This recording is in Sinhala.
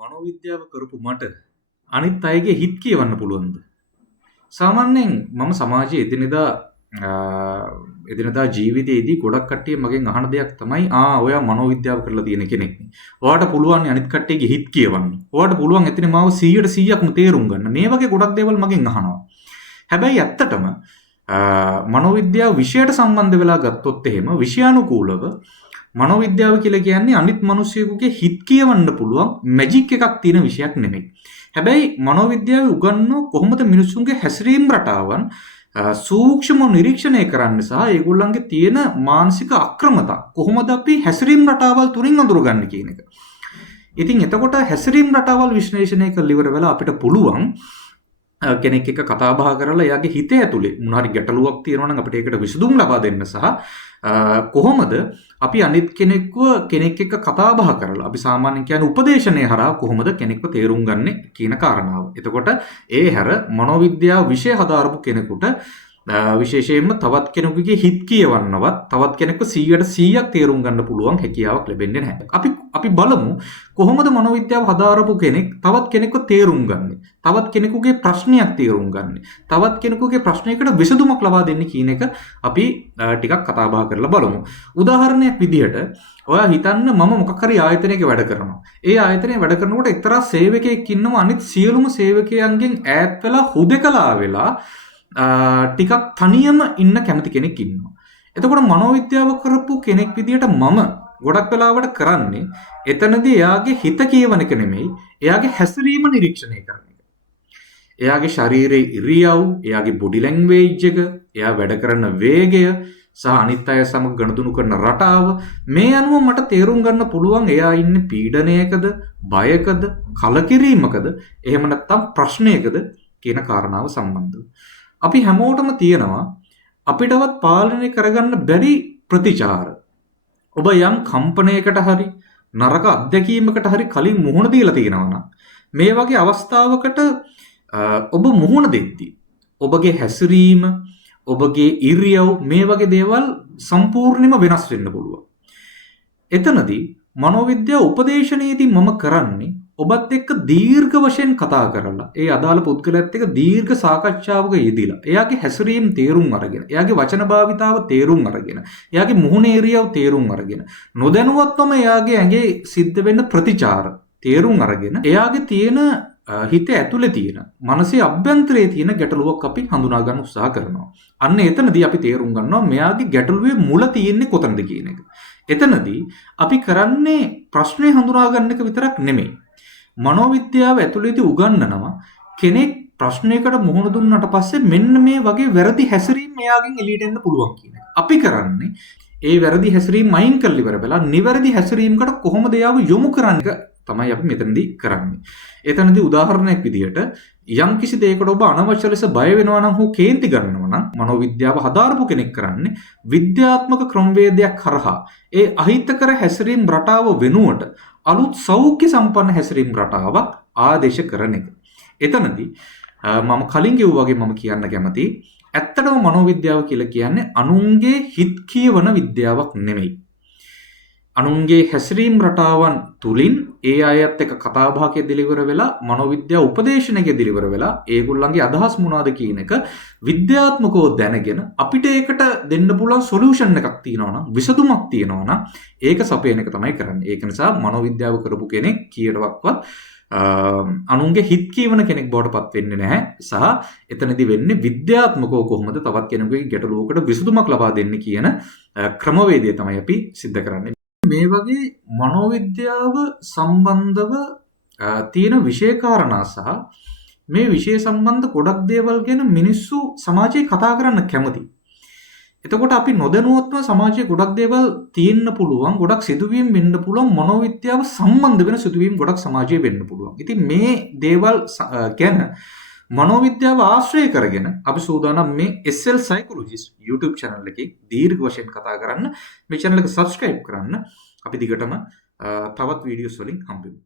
මනෝවිද්‍යාව කරපු මට අනිත් අයගේ හිත් කියවන්න පුළුවන්ද? සාමාන්‍යයෙන් මම සමාජයේ එදිනෙදා ජීවිතයේදී ගොඩක් කට්ටිය මගෙන් අහන දෙයක් තමයි ඔයා මනෝවිද්‍යාව කරලා තියෙන කෙනෙක් නේ. ඔයාට පුළුවන් අනිත් කට්ටියගේ හිත් කියවන්න. ඔයාට පුළුවන් එතන මාව 100%ක්ම තේරුම් ගන්න. මේ වගේ ගොඩක් දේවල් මගෙන් අහනවා. හැබැයි ඇත්තටම මනෝවිද්‍යාව විෂයට සම්බන්ධ වෙලා ගත්තොත් එහෙම විෂයානුකූලව මනෝවිද්‍යාව කියලා කියන්නේ අනිත් මිනිස්සුෙකුගේ හිත් කියවන්න පුළුවන් මැජික් එකක් තියෙන විෂයක් නෙමෙයි. හැබැයි මනෝවිද්‍යාවේ උගන්වන කොහොමද මිනිසුන්ගේ හැසිරීම් රටාවන් සූක්ෂම නිරීක්ෂණය කරන්න සහ ඒගොල්ලන්ගේ තියෙන මානසික අක්‍රමතා කොහොමද අපි හැසිරීම් රටාවල් තුලින් අඳුරගන්නේ කියන එක. ඉතින් එතකොට හැසිරීම් රටාවල් විශ්ලේෂණය කරලා ඉවර වෙලා අපිට පුළුවන් කෙනෙක් එක්ක කතා බහ කරලා එයාගේ හිත ඇතුලේ මොන හරි ගැටලුවක් තියෙනවා නම් අපිට ඒකට විසඳුම් ලබා දෙන්න සහ කොහොමද අපි අනිත් කෙනෙක් එක්ක කතා බහ කරලා අපි සාමාන්‍යයෙන් කියන්නේ උපදේශනය හරහා කොහොමද කෙනෙක්ව තේරුම් ගන්න කියන කාරණාව. එතකොට ඒ හැර මනෝවිද්‍යාව විෂය හදාරපු කෙනෙකුට විශේෂයෙන්ම තවත් කෙනෙකුගේ හිත් කියවන්නවත් තවත් කෙනෙක්ව 100%ක් තේරුම් ගන්න පුළුවන් හැකියාවක් ලැබෙන්නේ නැහැ. අපි බලමු කොහොමද මනෝවිද්‍යාව හදාරපු කෙනෙක් තවත් කෙනෙක්ව තේරුම් ගන්නෙ. තවත් කෙනෙකුගේ ප්‍රශ්නයක් තේරුම් ගන්නෙ. තවත් කෙනෙකුගේ ප්‍රශ්නයකට විසඳුමක් ලබා දෙන්නේ කියන එක අපි ටිකක් කතා බහ කරලා බලමු. උදාහරණයක් විදිහට ඔයා හිතන්න මම මොකක් හරි ආයතනයක වැඩ කරනවා. ඒ ආයතනයේ වැඩ කරනකොට එක්තරා සේවකයෙක් ඉන්නවා අනිත් සියලුම සේවකයන්ගෙන් ඈත් වෙලා හුදකලා වෙලා ටිකක් තනියම ඉන්න කැමති කෙනෙක් ඉන්නවා. එතකොට මනෝවිද්‍යාව කරපු කෙනෙක් විදියට මම ගොඩක් වෙලාවට කරන්නේ එතනදී එයාගේ හිත කියවන එක නෙමෙයි එයාගේ හැසිරීම නිරීක්ෂණය කරන එක. එයාගේ ශරීරයේ ඉරියව්, එයාගේ බොඩි ලැන්ග්වේජ් එක, එයා වැඩ කරන වේගය සහ අනිත් අය සමග ගනුදෙනු කරන රටාව මේ අනුව මට තේරුම් ගන්න පුළුවන් එයා ඉන්නේ පීඩනයකද, බයකද, කලකිරීමකද, එහෙම නැත්නම් ප්‍රශ්නයකද කියන කාරණාව සම්බන්ධව. අපි හැමෝටම තියෙනවා අපිටවත් පාලනය කරගන්න බැරි ප්‍රතිචාර. ඔබ යම් කම්පනයකට හරි නරක අත්දැකීමකට හරි කලින් මුහුණ දීලා තියෙනවා නම් මේ වගේ අවස්ථාවකට ඔබ මුහුණ දෙද්දී ඔබගේ හැසිරීම, ඔබගේ ඉරියව් මේ වගේ දේවල් සම්පූර්ණයෙන්ම වෙනස් වෙන්න පුළුවන්. එතනදී මනෝවිද්‍යාව උපදේශනයේදී මම කරන්නේ ඔබත් එක්ක දීර්ඝ වශයෙන් කතා කරලා ඒ අදාළ පුද්ගලයාත් එක්ක දීර්ඝ සාකච්ඡාවක යෙදিলা එයාගේ හැසිරීම් තේරුම් අරගෙන එයාගේ වචන භාවිතාව තේරුම් අරගෙන එයාගේ මුහුණේ ඉරියව් තේරුම් අරගෙන නොදැනුවත්වම එයාගේ ඇඟේ සිද්ධ වෙන ප්‍රතිචාර තේරුම් අරගෙන එයාගේ තියෙන හිත ඇතුලේ තියෙන මනසේ අභ්‍යන්තරයේ තියෙන ගැටලුවක් අපි හඳුනා ගන්න උත්සාහ කරනවා. අන්න එතනදී අපි තේරුම් ගන්නවා මෙයාගේ ගැටලුවේ මුල තියෙන්නේ කොතනද කියන එක. එතනදී අපි කරන්නේ ප්‍රශ්නේ හඳුනා ගන්න එක විතරක් නෙමෙයි. මනෝවිද්‍යාව ඇතුළේදී උගන්වනවා කෙනෙක් ප්‍රශ්නයකට මුහුණ දුන්නාට පස්සේ මෙන්න මේ වගේ වැරදි හැසිරීම් එයාගෙන් එළියට එන්න පුළුවන් කියන එක. අපි කරන්නේ ඒ වැරදි හැසිරීම් අයින් කරලා ඉවර වෙලා නිවැරදි හැසිරීමකට කොහොමද එයාව යොමු කරන්නේ තමයි අපි මෙතනදී කරන්නේ. එතනදී උදාහරණයක් විදිහට යම් කිසි දෙයකට ඔබ අනවශ්‍ය ලෙස බය වෙනවා නම් හෝ කේන්ති ගන්නවා නම් මනෝවිද්‍යාව හදාරපු කෙනෙක් කරන්නේ විද්‍යාත්මක ක්‍රමවේදයක් කරහා ඒ අහිතකර හැසිරීම් රටාව වෙනුවට අලුත් සෞඛ්‍ය සම්පන්න හැසිරීම් රටාවක් ආදේශ කරන එක. එතනදී මම කලින් කිව්වා වගේ මම කියන්න කැමතියි ඇත්තටම මනෝවිද්‍යාව කියලා කියන්නේ අනුන්ගේ හිත් කියවන විද්‍යාවක් නෙමෙයි. අනුන්ගේ හැසිරීම් රටාවන් තුලින් ඒ අයත් එක්ක කතා බහක දෙලිවර වෙලා මනෝවිද්‍යාව උපදේශනයක දෙලිවර වෙලා ඒගොල්ලන්ගේ අදහස් මොනවාද කියන එක විද්‍යාත්මකව දැනගෙන අපිට ඒකට දෙන්න පුළුවන් සොලියුෂන් එකක් තියෙනවා නම් විසඳුමක් තියෙනවා නම් ඒක සපයන එක තමයි කරන්නේ. ඒක නිසා මනෝවිද්‍යාව කරපු කෙනෙක් කීයටවත් අනුන්ගේ හිත් කියවන කෙනෙක් බවට පත් වෙන්නේ නැහැ. සහ එතනදී වෙන්නේ විද්‍යාත්මකව කොහොමද තවත් කෙනෙකුගේ ගැටලුවකට විසඳුමක් ලබා දෙන්නේ කියන ක්‍රමවේදය තමයි අපි සිද්ධ කරන්නේ. මේ වගේ මනෝවිද්‍යාව සම්බන්ධව තියෙන විෂය කාරණා සහ මේ විෂය සම්බන්ධ ගොඩක් දේවල් ගැන මිනිස්සු සමාජයේ කතා කරන්න කැමති. එතකොට අපි නොදැනුවත්ව සමාජයේ ගොඩක් දේවල් තියෙන්න පුළුවන්, ගොඩක් සිදුවීම් වෙන්න පුළුවන්, මනෝවිද්‍යාව සම්බන්ධ වෙන සිදුවීම් ගොඩක් සමාජයේ වෙන්න පුළුවන්. ඉතින් මේ දේවල් ගැන මනෝවිද්‍යාව ආශ්‍රය කරගෙන අපි සූදානම් මේ SL Psychologist YouTube channel එකේ දීර්ඝ වශයෙන් කතා කරන්න. මේ channel එක subscribe කරන්න. අපි දිගටම තවත් වීඩියෝස් වලින් හම්බෙමු.